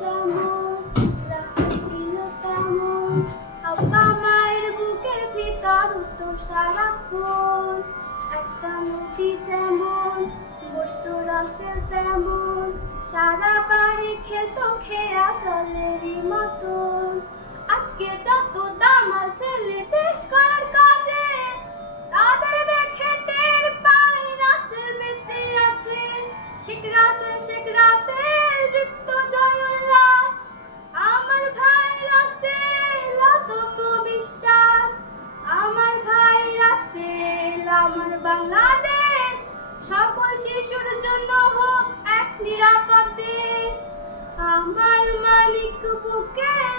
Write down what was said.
যেমন রাসেল ছিল তেমন, আব্বা মায়ের বুকের ভিতর তো সারাক্ষণ। একটা নদী যেমন বইতো রাসেল তেমন, সারা বাড়ি খেত খেয়া জলেরই মতন। আজকে যত দামাল ছেলে দেশ করার কাজে, তাদের দেখে টের পাই রাসেল বেঁচে আছে। শেখ রাসেল দীপ্ত জয় উল্লাস, আমার ভাই রাসেল আত্মবিশ্বাস। আমার ভাই রাসেল আমার বাংলাদেশ, সকল শিশুর জন্য হোক এক নিরাপদ দেশ। আমার মালিক বুকের